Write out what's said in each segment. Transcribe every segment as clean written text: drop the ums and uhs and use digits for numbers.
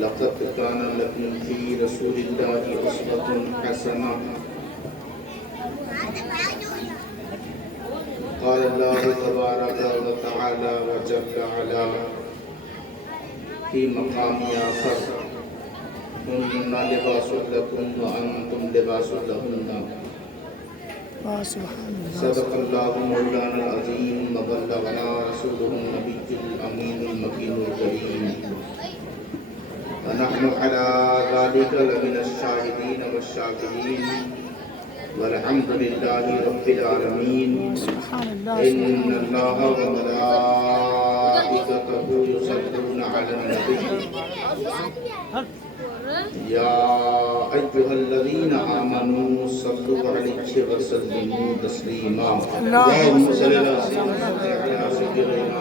لقد كان لكم في رسول الله أسوة حسنة قال الله تبارك وتعالى وجل على في مقام آخر هن لباس لكم وأنتم لباس لهن صدق الله مولانا العظيم وبلغنا رسوله النبي الأمين المكين الكريم ونحن على ذلك لمن الشاهدين والشاكرين والحمد لله رب العالمين إن الله وملائكته يصلون على النبي يا أيها الذين آمنوا صلوا عليه وسلموا تسليما اللهم صل على سيدنا وشفيعنا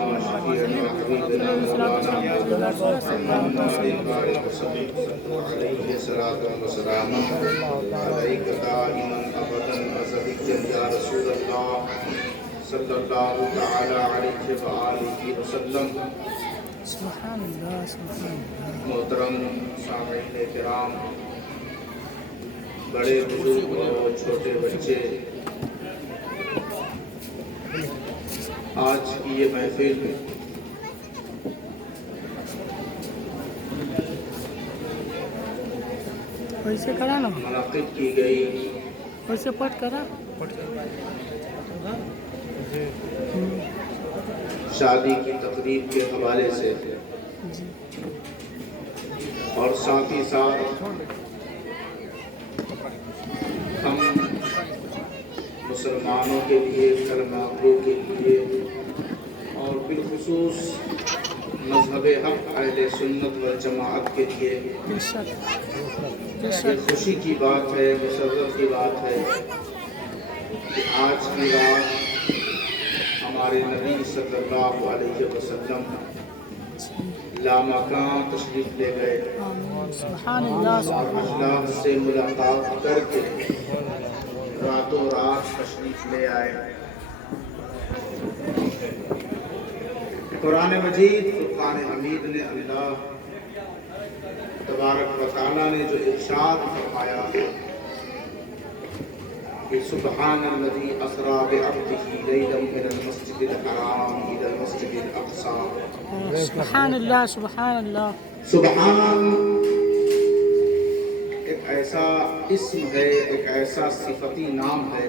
وحبيبنا مولانا محمد وبارك وسلم عليه صلاة وسلام عليك دائما أبدا أزليا يا رسول الله صلى الله تعالى عليه وآله وسلم سبحان اللہ سبحان اللہ. محترم سامعین کرام، بڑے بزرگ اور چھوٹے بچے، آج کی یہ محفل ویسے کرا نا، منعقد کی گئی ویسے پٹ کرا. شادی کی تقریب کے حوالے سے اور ساتھ ہی ساتھ ہم مسلمانوں کے لیے، کلمہ گو کے لیے اور بالخصوص مذہب حق اہل سنت والجماعت کے لیے یہ خوشی کی بات ہے، مسرت کی بات ہے کہ آج کی رات ہمارے نبی صلی اللہ علیہ وسلم لامکان تشریف لے گئے، سبحان اللہ. اللہ سے ملاقات کر کے راتوں رات تشریف لے آئے. قرآن مجید فرقان حمید نے اللہ تبارک و تعالیٰ نے جو ارشاد فرمایا کہ سبحان الذی اسری بعبدہ لیلا من المسجد الحرام الی المسجد الاقصی. سبحان اللہ سبحان اللہ. سبحان ایک ایسا اسم ہے، ایک ایسا صفتی نام ہے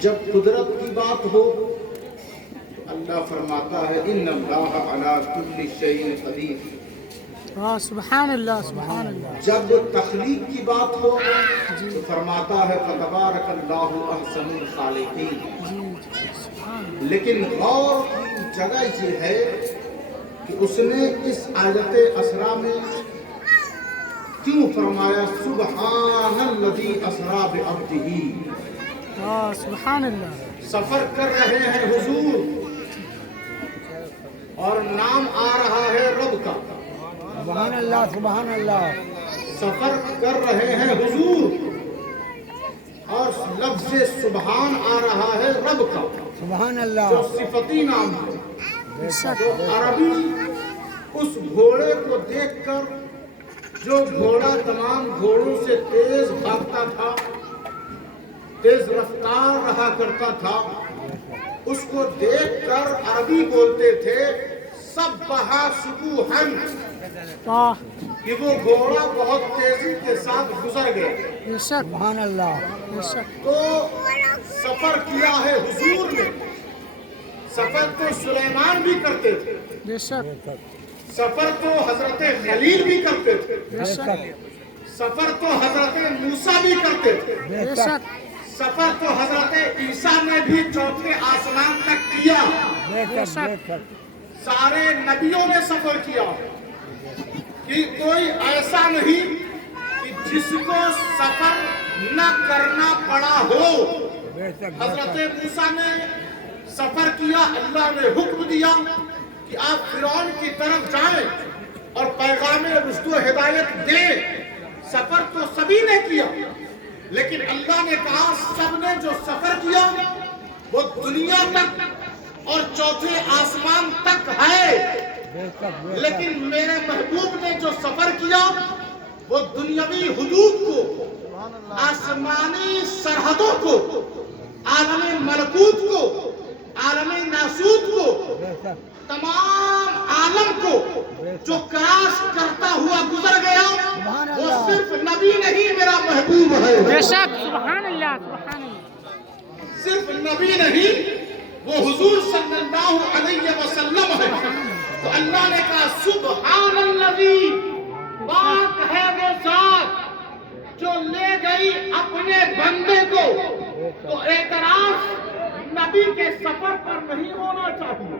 جب قدرت کی بات ہو تو اللہ فرماتا ہے ان اللہ علی کل شیء قدیر. سبحان اللہ سبحان اللہ. جب تخلیق کی بات ہو تو فرماتا ہے فتبارک اللہ احسن الخالقین. لیکن غور کی جگہ یہ ہے کہ اس نے اس آیت اسرا میں کیوں فرمایا سبحان الذی اسری بعبدہ. سبحان اللہ. سفر کر رہے ہیں حضور اور نام آ رہا ہے رب کا. سبحان اللہ سبحان اللہ. سفر کر رہے ہیں حضور اور لفظ سبحان آ رہا ہے رب کا، سبحان اللہ. جو صفتی نام ہے. تو عربی اس گھوڑے کو دیکھ کر، جو گھوڑا تمام گھوڑوں سے تیز بھاگتا تھا، تیز رفتار رہا کرتا تھا، اس کو دیکھ کر عربی بولتے تھے سبح سبوحاً، کہ وہ گھوڑا بہت تیزی کے ساتھ گزر گیا. سبحان اللہ. تو سفر کیا ہے حضور نے. سفر تو سلیمان بھی کرتے تھے، سفر تو حضرت خلیل بھی کرتے تھے، سفر تو حضرت موسیٰ بھی کرتے تھے، سفر تو حضرت عیسیٰ نے بھی چوتھے آسمان تک کیا. سارے نبیوں نے سفر کیا کہ کوئی ایسا نہیں کہ جس کو سفر نہ کرنا پڑا ہو. حضرت موسیٰ نے سفر کیا، اللہ نے حکم دیا کہ آپ فرعون کی طرف جائیں اور پیغام رشد و ہدایت دیں. سفر تو سبھی نے کیا، لیکن اللہ نے کہا سب نے جو سفر کیا وہ دنیا تک اور چوتھے آسمان تک ہے، لیکن میرے محبوب نے جو سفر کیا وہ دنیاوی حدود کو، آسمانی سرحدوں کو، عالم ملکوت کو، عالم ناسوت کو، تمام عالم کو جو کراس کرتا ہوا گزر گیا، وہ صرف نبی نہیں میرا محبوب ہے۔ بے شک، سبحان اللہ، سبحان اللہ۔ صرف نبی نہیں، وہ حضور صلی اللہ علیہ وسلم ہے۔ تو اللہ نے کہا سبحان الذی، پاک ہے وہ ذات جو لے گئی اپنے بندے کو۔ تو اعتراض نبی کے سفر پر نہیں ہونا چاہیے،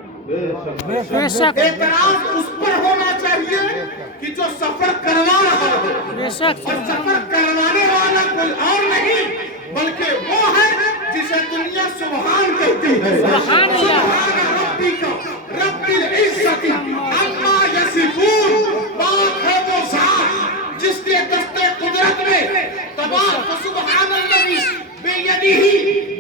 بے شک، اعتراض اس پر ہونا چاہیے کہ جو سفر کروا رہا ہے، بے شک، اور سفر کروانے والا کوئی اور نہیں بلکہ وہ ہے جسے دنیا سبحان کہتی ہے۔ سبحان اللہ۔ سبحان ربک رب العزت عما یصفون، پاک ہے وہ ذات جس کے دست قدرت میں تمام، سبحان الذی بیدہ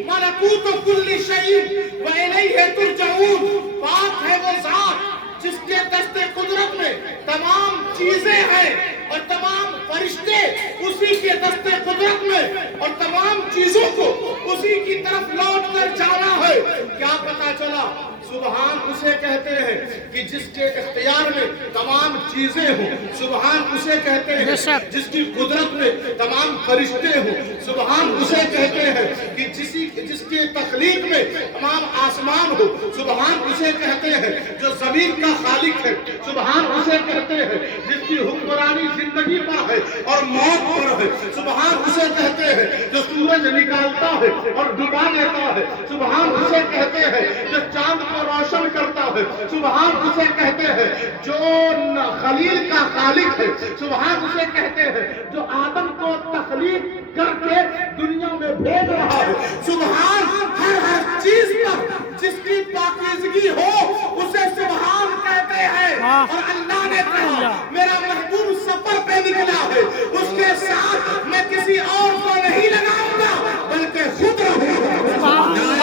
ملکوت کل شیء والیہ ترجعون، پاک ہے وہ ذات جس کے دست قدرت میں تمام چیزیں ہیں اور تمام فرشتے اسی کے دست قدرت میں، اور تمام چیزوں کو اسی کی طرف لوٹ کر جانا ہے۔ کیا پتا چلا؟ سبحان اسے کہتے ہیں کہ جس کے اختیار میں تمام چیزیں ہوں، سبحان اسے کہتے ہیں جس کی قدرت میں تمام فرشتے ہوں، سبحان اسے کہتے ہیں کہ جس کی تخلیق میں تمام آسمان ہو، سبحان اسے کہتے ہیں جو زمین کا خالق ہے، سبحان اسے کہتے ہیں جس کی حکمرانی زندگی پر ہے اور موت پر ہے، سبحان اسے کہتے ہیں جو سورج نکالتا ہے اور ڈبا دیتا ہے، سبحان اسے کہتے ہیں جو چاند کو روشن کرتا ہے، سبحان اسے کہتے ہیں جو خلیل کا خالق ہے، سبحان اسے کہتے ہیں جو آدم کو تخلیق کر کے دنیا میں بھیج رہا ہے، سبحان ہر چیز پر جس کی پاکیزگی ہو اسے سبحان کہتے ہیں۔ اور اللہ نے کہا میرا محبوب سفر پہ نکلا ہے، اس کے ساتھ میں کسی اور کو نہیں لگاؤں گا بلکہ خود رہوں گا۔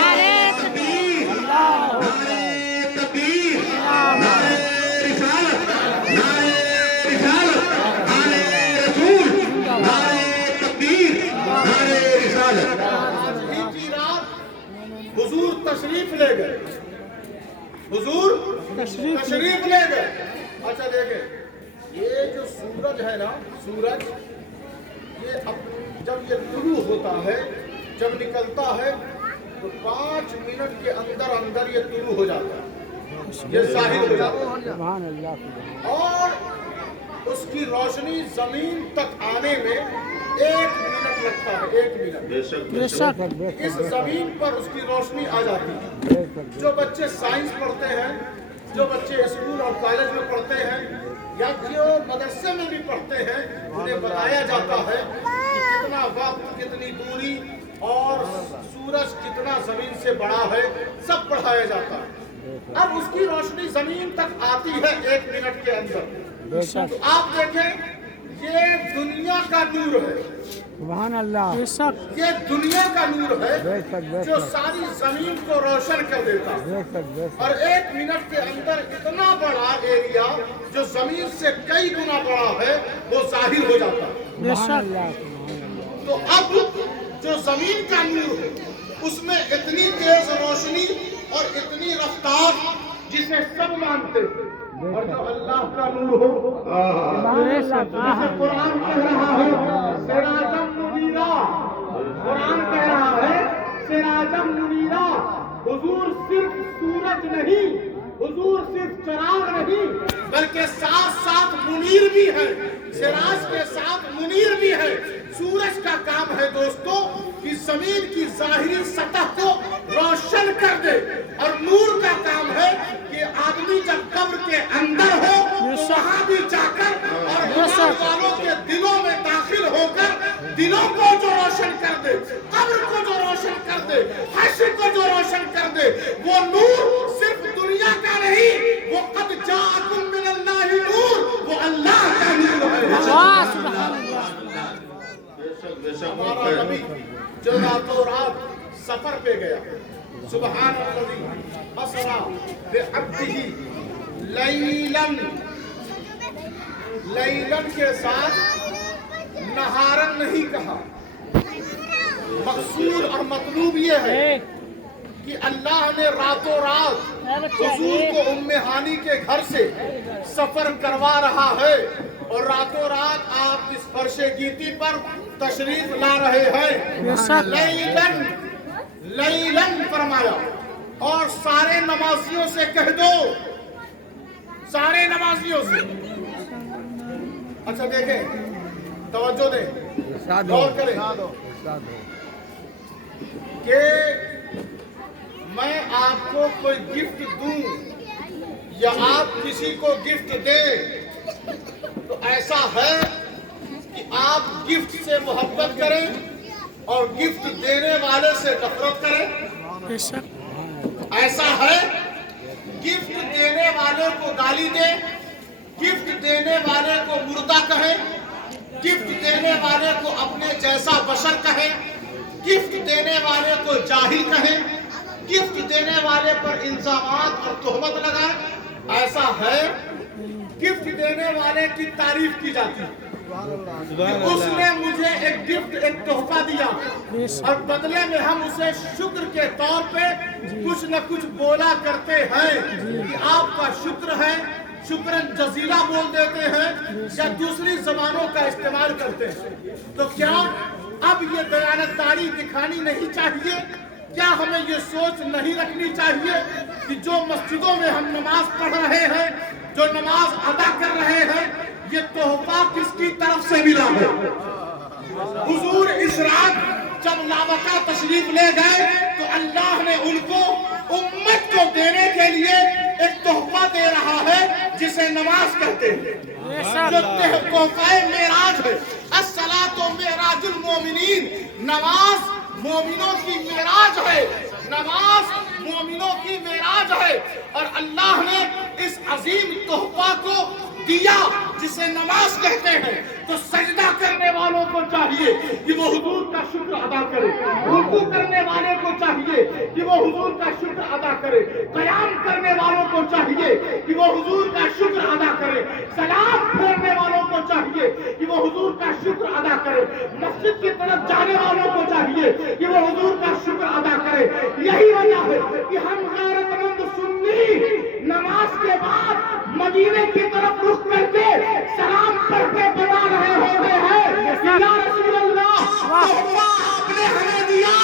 حضور تشریف لے گئے، حضور تشریف لے گئے۔ اچھا دیکھیں، یہ جو سورج ہے نا، سورج یہ جب یہ طلوع ہوتا ہے، جب نکلتا ہے تو 5 منٹ کے اندر اندر یہ طلوع ہو جاتا ہے، یہ ظاہر ہو جاتا ہے، اور اس کی روشنی زمین تک آنے میں 1 منٹ لگتا ہے، 1 منٹ۔ بے شک، اس زمین پر اس کی روشنی آ جاتی ہے۔ جو بچے سائنس پڑھتے ہیں، جو بچے اسکول اور کالج میں پڑھتے ہیں یا جو مدرسے میں بھی پڑھتے ہیں، انہیں بتایا جاتا ہے کہ کتنا وقت، کتنی دوری اور سورج کتنا زمین سے بڑا ہے، سب پڑھایا جاتا ہے۔ اب اس کی روشنی زمین تک آتی ہے 1 منٹ کے اندر۔ تو آپ دیکھیں یہ دنیا کا نور ہے، سبحان اللہ، بے شک، یہ دنیا کا نور ہے جو ساری زمین کو روشن کر دیتا ہے، اور 1 منٹ کے اندر اتنا بڑا ایریا جو زمین سے کئی گنا بڑا ہے وہ ظاہر ہو جاتا ہے۔ بے شک۔ تو اب جو زمین کا نور ہے اس میں اتنی تیز روشنی اور اتنی رفتار جسے سب مانتے ہیں، اور جو اللہ کا نور ہو، جسے قرآن کہہ رہا ہے سراجم منیرا، قرآن کہہ رہا ہے سراجم منیرا، حضور صرف سورج نہیں، حضور صرف چراغ نہیں بلکہ ساتھ ساتھ منیر بھی ہے، سراج کے ساتھ منیر بھی ہے۔ سورج کا کام ہے دوستو کہ زمین کی ظاہری سطح کو روشن کر دے، اور نور کا کام ہے کہ آدمی جب قبر کے اندر ہو تو وہاں بھی جا کر اور ایمان والوں کے دلوں میں داخل ہو کر دلوں کو جو روشن کر دے، قبر کو جو روشن کر دے، حشر کو جو روشن کر دے۔ وہ نور صرف دنیا کا نہیں، وہ قد جاءکم من اللہ نور، وہ اللہ کا نور ہے۔ ہمارا نبی جو راتوں رات سفر پہ گیا، سبحان الذی اسرا بعبدہ لیلاً، لیلاً کے ساتھ نہارن نہیں کہا۔ مقصود اور مطلوب یہ ہے کہ اللہ نے راتوں رات حضور کو ام ہانی کے گھر سے سفر کروا رہا ہے، اور راتوں رات آپ اس فرش گیتی پر تشریف لا رہے ہیں۔ لیلاً، لیلاً فرمایا، اور سارے نمازیوں سے کہہ دو، سارے نمازیوں سے۔ اچھا دیکھیں، توجہ دیں، غور کریں کہ میں آپ کو کوئی گفٹ دوں یا آپ کسی کو گفٹ دیں تو ایسا ہے کہ آپ گفٹ سے محبت کریں اور گفٹ دینے والے سے نفرت کریں۔ ایسا ہے گفٹ دینے والے کو گالی دیں، گفٹ دینے والے کو مردہ کہیں، گفٹ دینے والے کو اپنے جیسا بشر کہیں، گفٹ دینے والے کو جاہل کہیں، گفٹ دینے والے پر الزامات اور تہمت لگائیں۔ ایسا ہے گفٹ دینے والے کی تعریف کی جاتی ہے کہ اس نے مجھے ایک گفٹ، ایک تحفہ دیا، اور بدلے میں ہم اسے شکر کے طور پہ کچھ نہ کچھ بولا کرتے ہیں کہ آپ کا شکر ہے، شکرن جزیلہ بول دیتے ہیں یا دوسری زبانوں کا استعمال کرتے ہیں۔ تو کیا اب یہ دیانتداری دکھانی نہیں چاہیے؟ کیا ہمیں یہ سوچ نہیں رکھنی چاہیے کہ جو مسجدوں میں ہم نماز پڑھ رہے ہیں، جو نماز ادا کر رہے ہیں، یہ تحفہ کس کی طرف سے ملا ہے؟ حضور اس رات جب لاوقہ تشریف لے گئے تو اللہ نے ان کو امت کو دینے کے لیے ایک تحفہ دے رہا ہے جسے نماز کہتے ہیں، جو تحفہ معراج ہے۔ الصلاۃ معراج المومنین، نماز مومنوں کی معراج ہے، نماز مومنوں کی معراج ہے، اور اللہ نے اس عظیم تحفہ کو دیا جسے نماز کہتے ہیں۔ تو سجدہ کرنے والوں کو چاہیے کہ وہ حضور کا شکر ادا کرے، رکوع کرنے والے کو چاہیے کہ وہ حضور کا شکر ادا کرے، قیام کرنے والوں کو چاہیے کہ وہ حضور کا شکر ادا کرے، سلام پھیرنے والوں کو چاہیے کہ وہ حضور کا شکر ادا کرے، مسجد کی طرف جانے والوں کو چاہیے کہ وہ حضور کا شکر ادا کرے۔ یہی وجہ ہے کہ ہم غیرت مند سنی نماز کے بعد مدینے کی طرف رخ کر کے سلام پڑھ کے بتا رہے ہوتے ہیں کہ یا رسول اللہ، تحفہ آپ نے ہمیں دیا،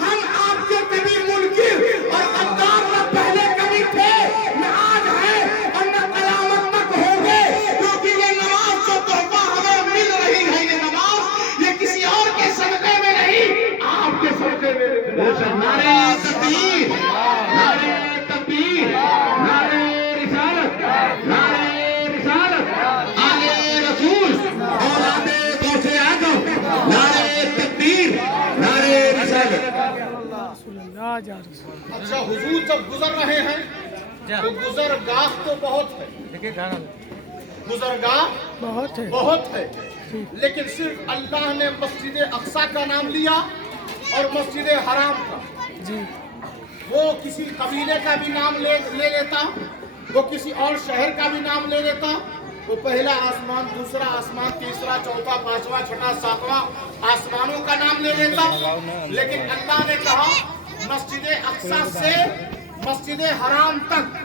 ہم آپ کے کبھی منکر اور غدار نہ پہلے کبھی تھے، نہ آج ہے اور نہ قیامت تک ہوں گے، کیونکہ یہ نماز جو تحفہ ہمیں مل رہی ہے، یہ نماز یہ کسی اور کے صدقے میں نہیں، آپ کے صدقے میں۔ نعرہ تکبیر، نعرہ تکبیر، نعرہ رسالت، نعرہ رسالت، آلِ رسول، اولاد غوث اعظم، نعرہ تکبیر، نعرہ رسالت۔ اچھا، حضور جب گزر رہے ہیں تو گزرگاہ تو بہت ہے، گزرگاہ بہت ہے، لیکن صرف اللہ نے مسجد اقصی کا نام لیا اور مسجد حرام کا۔ وہ کسی قبیلے کا بھی نام لے لیتا، وہ کسی اور شہر کا بھی نام لے لیتا، وہ پہلا آسمان، دوسرا آسمان، تیسرا، چوتھا، پانچواں، چھٹا، ساتواں آسمانوں کا نام لے لیتا، لیکن اللہ نے کہا مسجد اقصی سے مسجد حرام تک،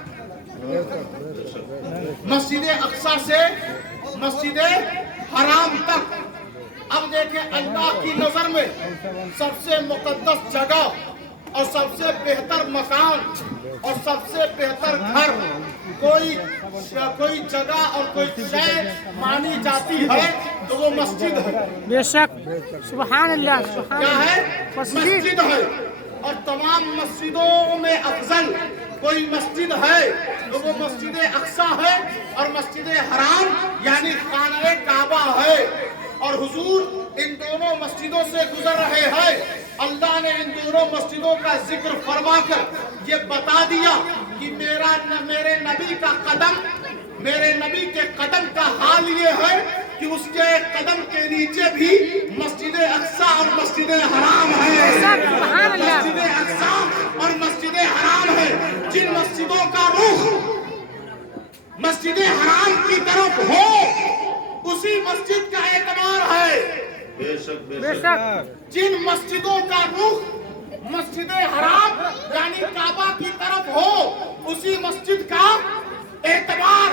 مسجد اقصی سے مسجد حرام تک۔ اب دیکھیں، اللہ کی نظر میں سب سے مقدس جگہ اور سب سے بہتر مکان اور سب سے بہتر گھر کوئی جگہ اور کوئی شے مانی جاتی ہے تو وہ مسجد ہے۔ بے شک، سبحان اللہ، سبحان کیا اللہ، ہے؟ مسجد ہے۔ اور تمام مسجدوں میں افضل کوئی مسجد ہے تو وہ مسجد اقصی ہے، اور مسجد حرام یعنی خانہ کعبہ ہے۔ اور حضور ان دونوں مسجدوں سے گزر رہے ہیں، اللہ نے ان دونوں مسجدوں کا ذکر فرما کر یہ بتا دیا کہ میرے نبی کا قدم، میرے نبی کے قدم کا حال یہ ہے کہ اس کے قدم کے نیچے بھی مسجد اقصی اور مسجد حرام ہے. مسجد اقصی اور مسجد حرام ہے. جن مسجدوں کا رخ مسجد حرام کی طرف ہو اسی مسجد کا اعتبار ہے. بے شک. جن مسجدوں کا رخ مسجد حرام یعنی کعبہ کی طرف ہو اسی مسجد کا اعتبار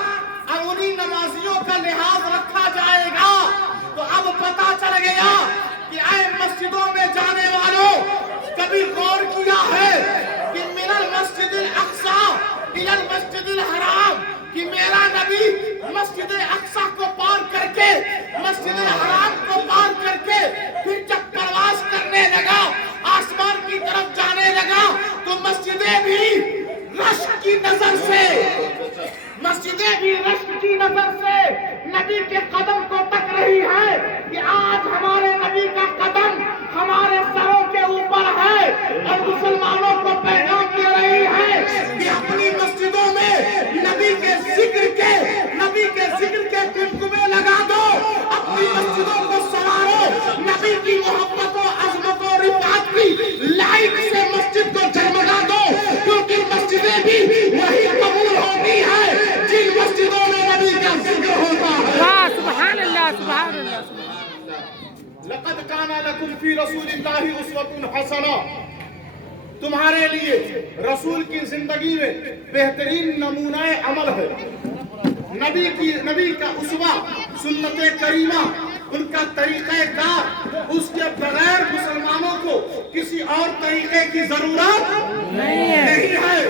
اور انہی نمازیوں کا لحاظ رکھا جائے گا. تو اب پتا چل گیا کہ اے مسجدوں میں جانے والوں کبھی غور کیا ہے کہ من المسجد الاقصی الى المسجد الحرام کہ میرا نبی مسجد اقصی کو پار کر کے مسجد حرام کو پار کر کے پھر جب پرواز کرنے لگا آسمان کی طرف جانے لگا تو مسجدیں بھی رشک کی نظر سے نبی کے قدم کو تک رہی ہے کہ آج ہمارے نبی کا قدم ہمارے سروں کے اوپر ہے اور مسلمانوں کو پیغام دے رہی ہے کہ اپنی مسجدوں میں نبی کے ذکر کے قمقمے لگا دو. اپنی مسجدوں کو سنوارو. نبی کی محبت و عظمت و رفعت کی لائٹ سے مسجد کو جگمگا دو کیونکہ مسجدیں بھی وہی قبول ہوتی ہے جن مسجدوں میں نبی کا ذکر ہوتا ہے. سبحان اللہ سبحان اللہ. لقد کان لکم فی رسول اللہ اسوۃ حسنہ. تمہارے لیے رسول کی زندگی میں بہترین نمونہ عمل ہے. نبی کا اسوہ سنت کریمہ ان کا طریقہ کار اس کے بغیر مسلمانوں کو کسی اور طریقے کی ضرورت نہیں ہے.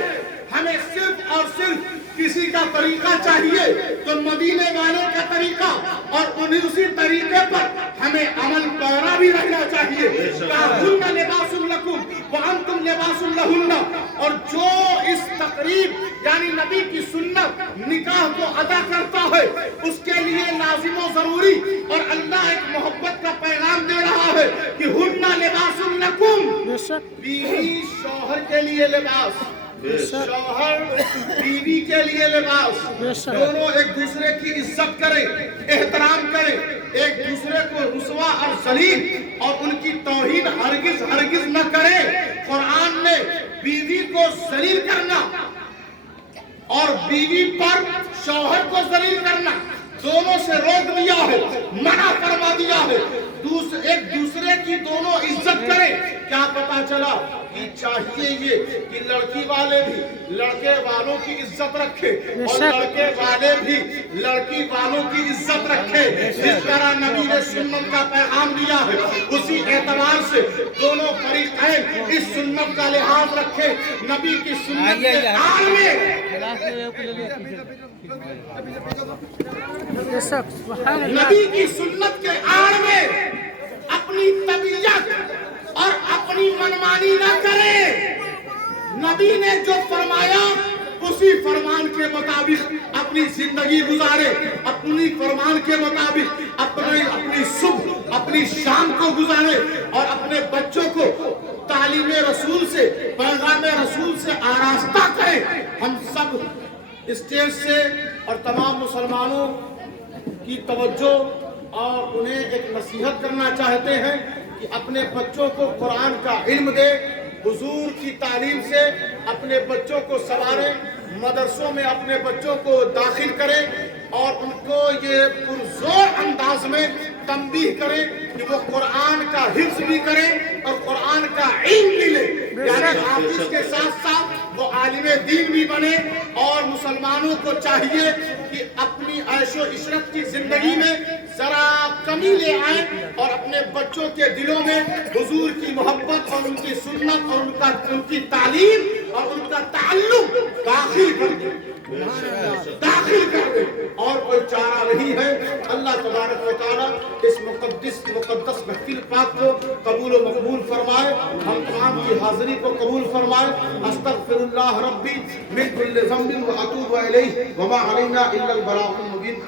ہمیں صرف اور صرف کسی کا طریقہ چاہیے تو مدینے والوں کا طریقہ اور اسی طریقے پر ہمیں عمل پیرا بھی رہنا چاہیے. کہن لباس لکم وانتم لباس لہن. اور جو اس تقریب یعنی نبی کی سنت نکاح کو ادا کرتا ہے اس کے لیے لازم و ضروری اور اللہ ایک محبت کا پیغام دے رہا ہے کہ ہن لباس لکم. بیوی شوہر کے لیے لباس, شوہر بیوی کے لیے لباس. دونوں ایک دوسرے کی عزت کریں, احترام کریں, ایک دوسرے کو رسوا اور ذلیل اور ان کی توہین ہرگز نہ کریں. قرآن نے بیوی کو ذلیل کرنا اور بیوی پر شوہر کو ذلیل کرنا دونوں سے روک دیا ہے, منع فرما دیا ہے. ایک دوسرے کی دونوں عزت کریں. کیا پتا چلا کہ چاہیے یہ کہ لڑکی والے بھی لڑکے والوں کی عزت رکھے اور لڑکے والے بھی لڑکی والوں کی عزت رکھے. جس طرح نبی نے سنت کا پیغام دیا ہے اسی اعتبار سے دونوں فریقین اس سنت کا لحاظ رکھے. نبی کی سنت کے آڑ میں نبی کی سنت کے آڑ میں اپنی طبیعت اور اپنی منمانی نہ کرے. نبی نے جو فرمایا اسی فرمان کے مطابق اپنی زندگی گزارے, اپنی فرمان کے مطابق اپنی صبح اپنی شام کو گزارے اور اپنے بچوں کو تعلیم رسول سے پیغام رسول سے آراستہ کرے. ہم سب اسٹیج سے اور تمام مسلمانوں کی توجہ اور انہیں ایک نصیحت کرنا چاہتے ہیں کہ اپنے بچوں کو قرآن کا علم دے, حضور کی تعلیم سے اپنے بچوں کو سنواریں, مدرسوں میں اپنے بچوں کو داخل کریں اور ان کو یہ پرزور انداز میں تنبیہ کریں کہ وہ قرآن کا حفظ بھی کریں اور قرآن کا علم بھی لیں. یعنی حافظ کے ساتھ ساتھ وہ عالم دین بھی بنے. اور مسلمانوں کو چاہیے کہ اپنی عیش و عشرت کی زندگی میں ذرا کمی لے آئیں اور اپنے بچوں کے دلوں میں حضور کی محبت اور ان کی سنت اور ان کی تعلیم اور ان کا تعلق داخل کر دیں. اور کوئی چارہ نہیں ہے. اللہ تبارک و تعالیٰ اس مقدس محفل پاک کو قبول و مقبول فرمائے, ہم تمام کی حاضری کو قبول فرمائے. استغفر اللہ ربی من کل ذنب و اتوب الیہ وما علینا الا البلاغ المبین.